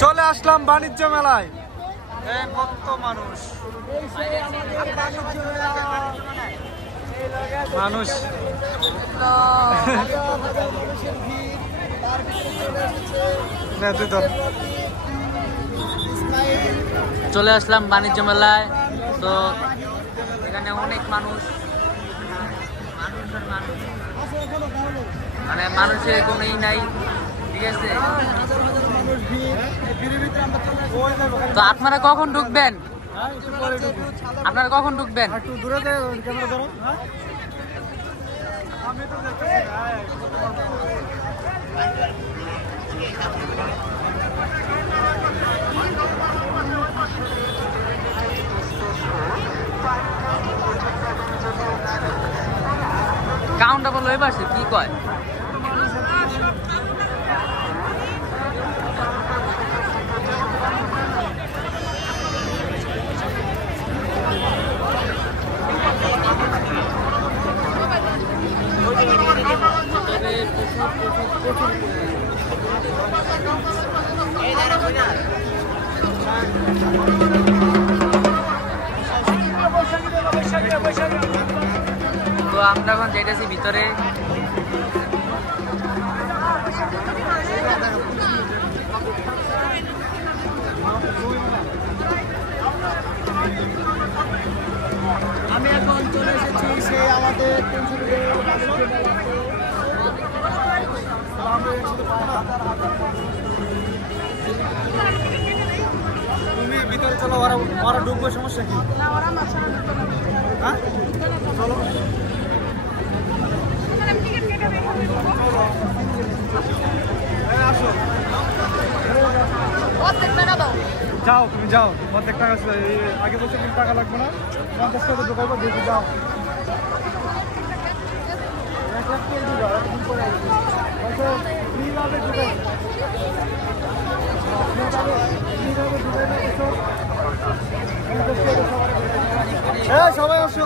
চলে আসলাম বাণিজ্য মেলায়। কত মানুষ মানুষ চলে আসলাম বাণিজ্য মেলায়। তো এখানে অনেক মানুষ, মানে মানুষের কোনোই নাই, ঠিক আছে। তো আপনারা কখন ঢুকবেন? আপনারা কখন ঢুকবেন? কাউন্টটা বলো এবার কি কয়? তো আমরা এখন যেতেছি ভিতরে। আমি এখন চলে এসেছি সেই আমাদের তুমি ভিতরে চলো, ওরা ঢুকবো, সমস্যা কি? হ্যাঁ চলো। আসো, যাও তুমি যাও। অর্ধেক টাকা আগে বলছে কিন্তু টাকা লাগবে না, 50 টাকা ঢুকাবো, দেখি যাও। সবাই আসো।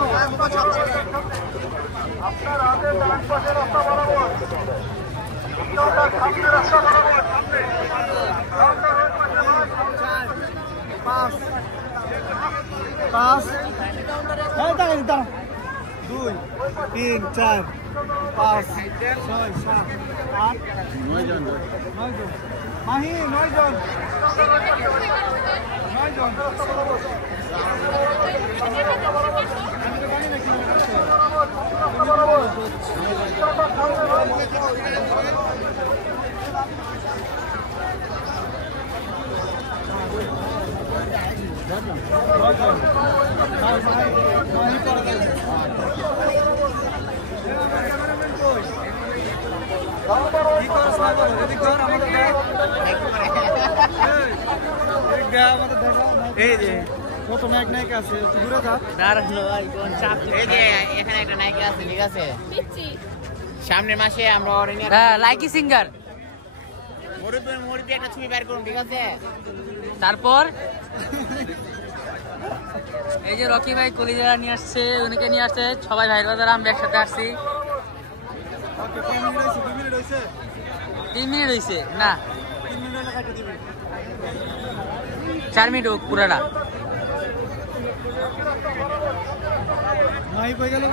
আপনার হাতে ডান পাশে রাস্তা বরাবর, রাস্তা বরাবর পাঁচ 2 3 4 5 6 7 8 9 জন। মাহি 9 জন। এই যে কত নায়িকা আছে, ঘুরে যা। এই যে এখানে একটা নায়িকা আছে, ঠিক আছে। সামনের মাসে আমরা লাইকি সিঙ্গার মুরব্বি একটা ছবি বের করুন, ঠিক আছে। তারপর এই যে রকি ভাই কলিজা নিয়ে আসছে, উনিকে নিয়ে আসছে, সবাই ভাই বাজার আমরা একসাথে আসছি। 3 মিনিট হয়েছে না, 4 মিনিট হোক পুরাটা। মাহি কই গেল?